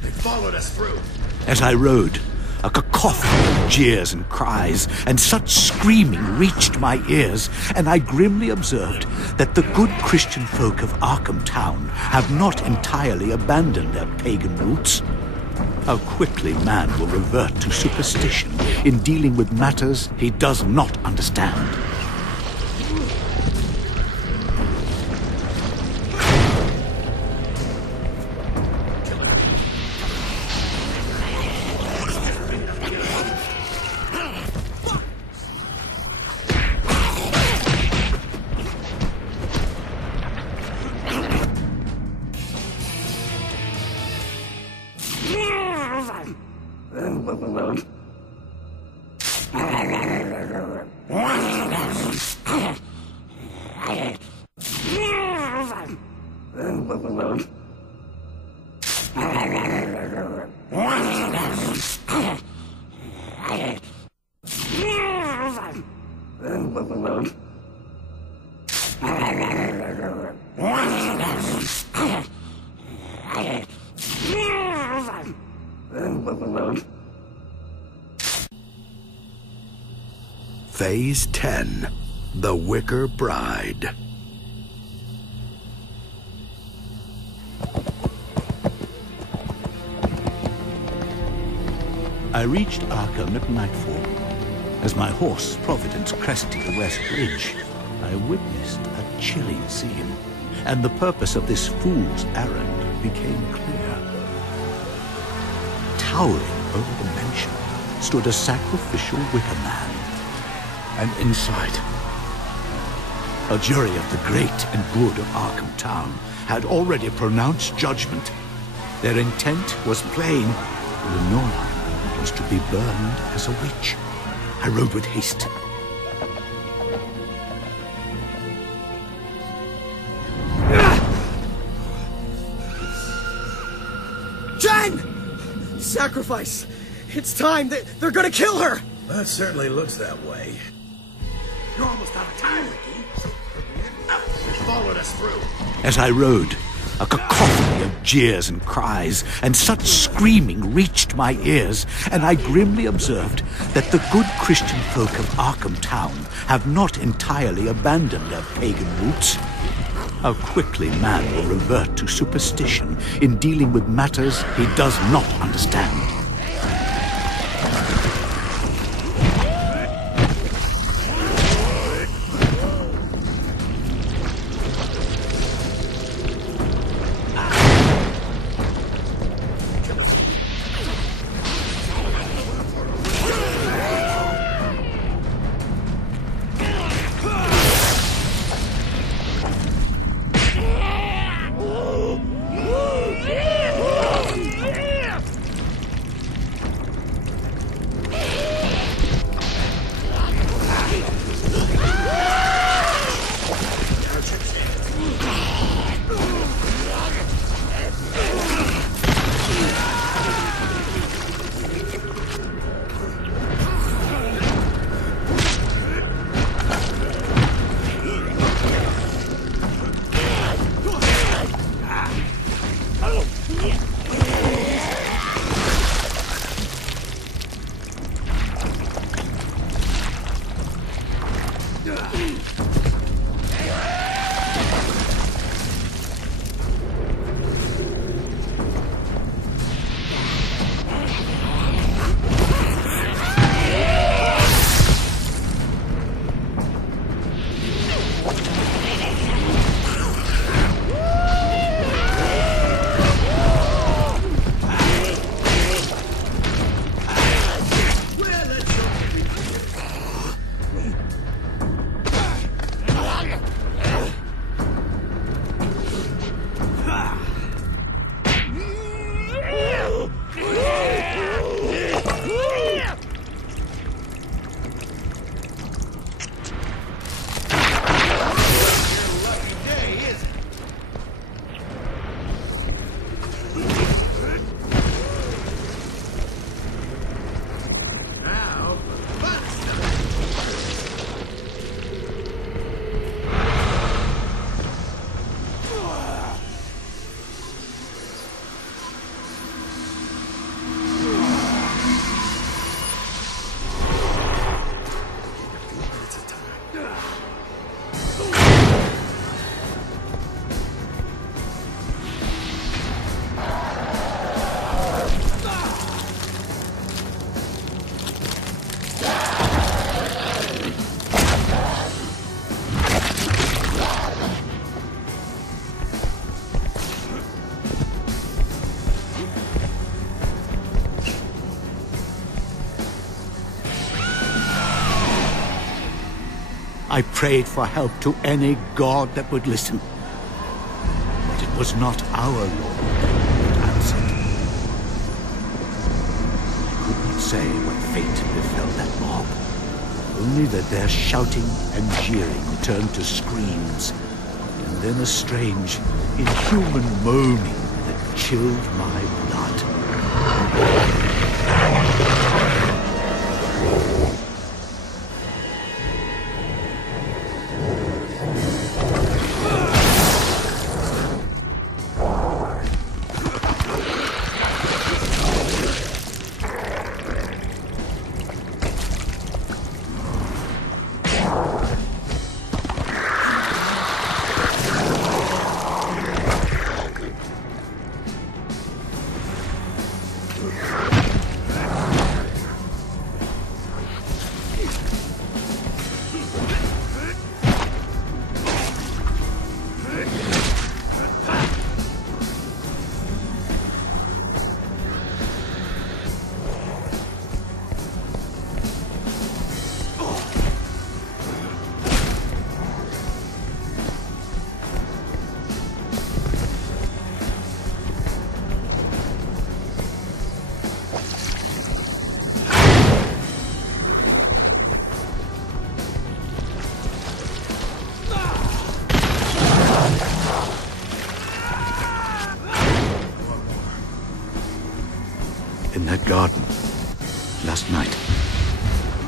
They followed us through. As I rode, a cacophony of jeers and cries, and such screaming reached my ears, and I grimly observed that the good Christian folk of Arkham Town have not entirely abandoned their pagan roots. How quickly man will revert to superstition in dealing with matters he does not understand. Phase 10, The Wicker Bride. I reached Arkham at nightfall. As my horse, Providence, crested the West Ridge, I witnessed a chilling scene, and the purpose of this fool's errand became clear. Towering over the mansion stood a sacrificial wicker man, and inside, a jury of the great and good of Arkham Town had already pronounced judgment. Their intent was plain. Lenora was to be burned as a witch. I rode with haste. Jen! Sacrifice! It's time. They're gonna kill her! That certainly looks that way. You're almost out of time, Ricky. They followed us through. As I rode, a cacophony of jeers and cries, and such screaming reached my ears, and I grimly observed that the good Christian folk of Arkham Town have not entirely abandoned their pagan roots. How quickly man will revert to superstition in dealing with matters he does not understand. I prayed for help to any god that would listen. But it was not our Lord that answered. I could not say what fate befell that mob. Only that their shouting and jeering turned to screams, and then a strange, inhuman moaning that chilled my blood. In that garden, last night,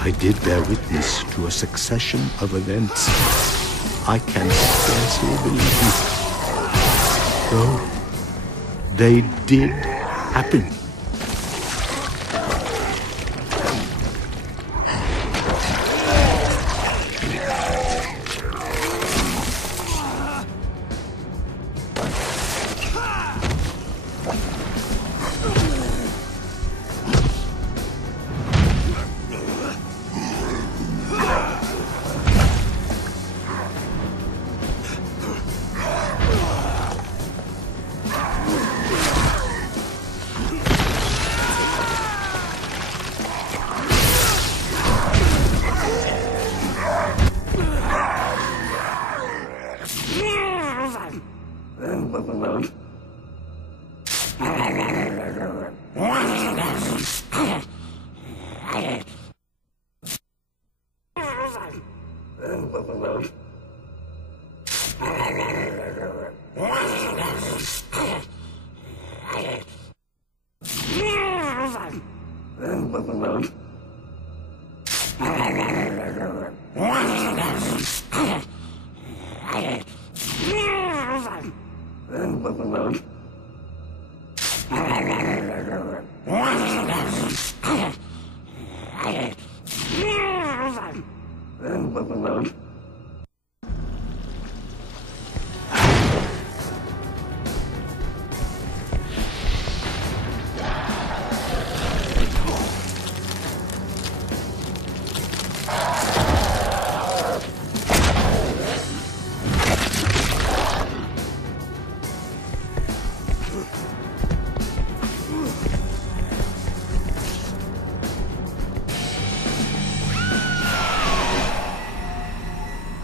I did bear witness to a succession of events I can scarcely believe. Though they did happen.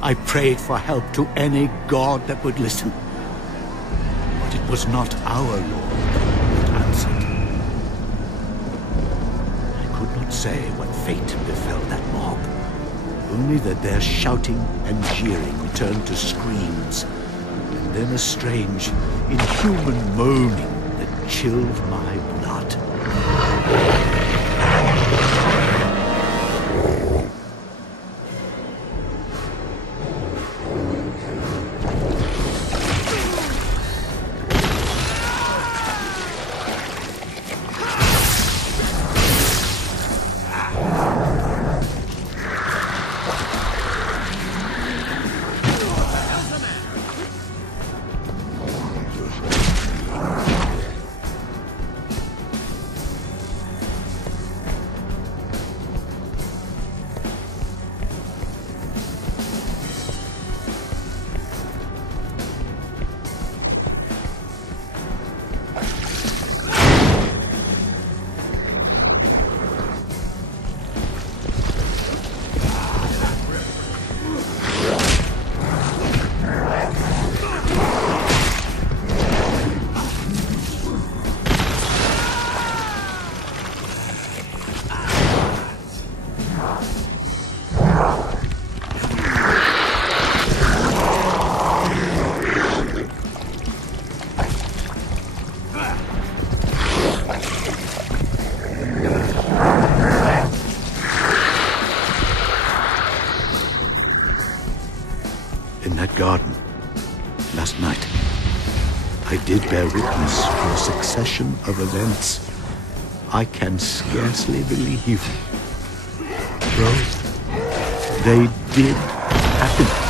I prayed for help to any god that would listen. But it was not our Lord that answered. I could not say what fate befell that mob. Only that their shouting and jeering turned to screams, and then a strange, inhuman moaning that chilled my blood. that garden last night, I did bear witness to a succession of events I can scarcely believe. Though they did happen.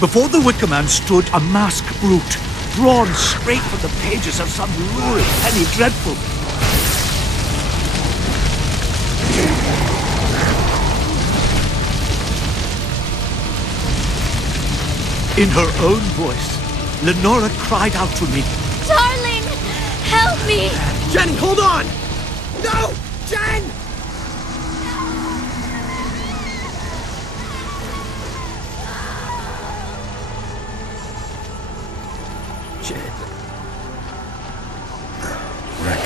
Before the Wicker Man stood a masked brute, drawn straight from the pages of some lurid penny dreadful. In her own voice, Lenora cried out to me, "Darling, help me!" Jenny, hold on! No! Jen! Jen. Rick,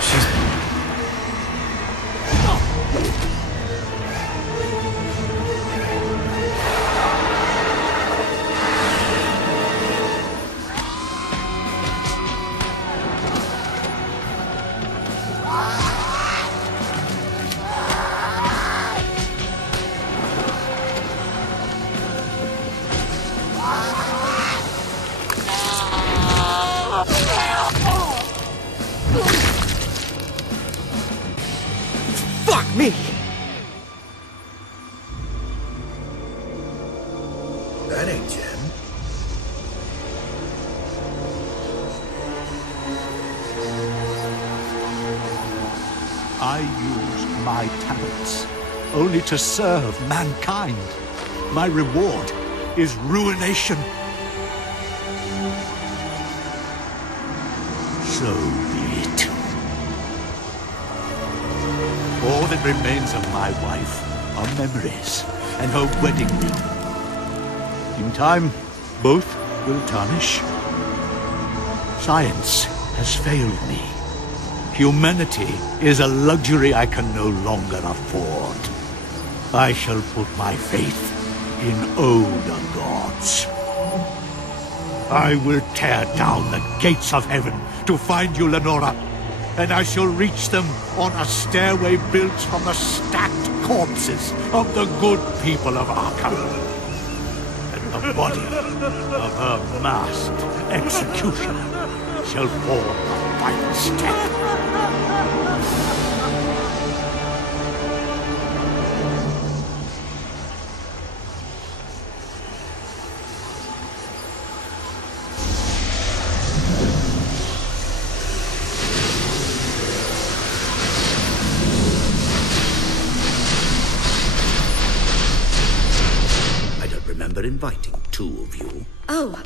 she's... Fuck me! That ain't Jen. I used my talents only to serve mankind. My reward is ruination. So be it. All that remains of my wife are memories and her wedding ring. In time, both will tarnish. Science has failed me. Humanity is a luxury I can no longer afford. I shall put my faith in older gods. I will tear down the gates of heaven to find you, Lenora, and I shall reach them on a stairway built from the stacked corpses of the good people of Arkham. And the body of her masked executioner shall form the final step. Inviting two of you. Oh,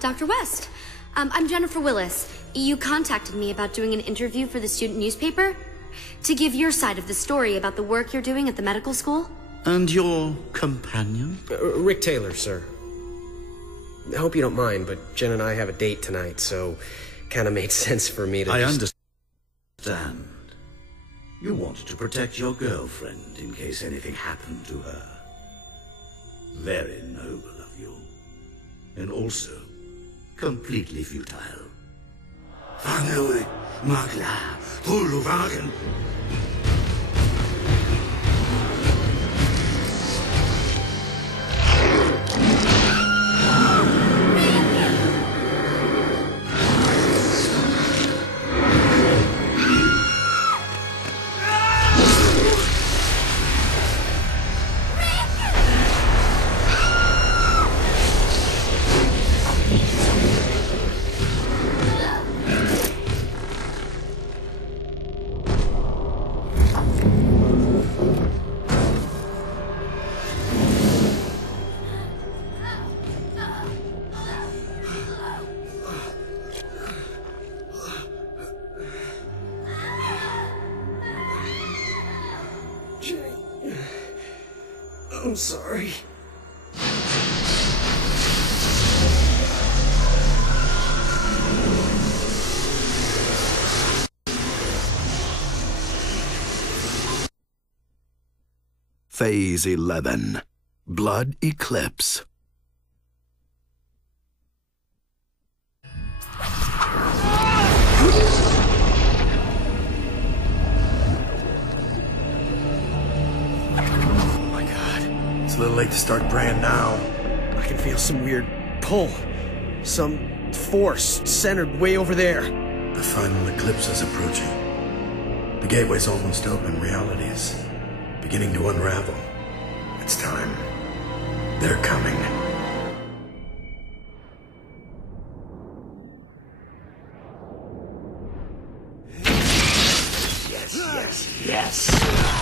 Dr. West. I'm Jennifer Willis. You contacted me about doing an interview for the student newspaper to give your side of the story about the work you're doing at the medical school. And your companion? Rick Taylor, sir. I hope you don't mind, but Jen and I have a date tonight, so kind of made sense for me to I understand. You wanted to protect your girlfriend in case anything happened to her. Very noble of you. And also, completely futile. Vanille, Magla, Pulluvagen. I'm sorry. Phase 11. Blood Eclipse. It's a little late to start praying now. I can feel some weird pull. Some force centered way over there. The final eclipse is approaching. The gateway's almost open. Reality is beginning to unravel. It's time. They're coming. Yes, yes, yes.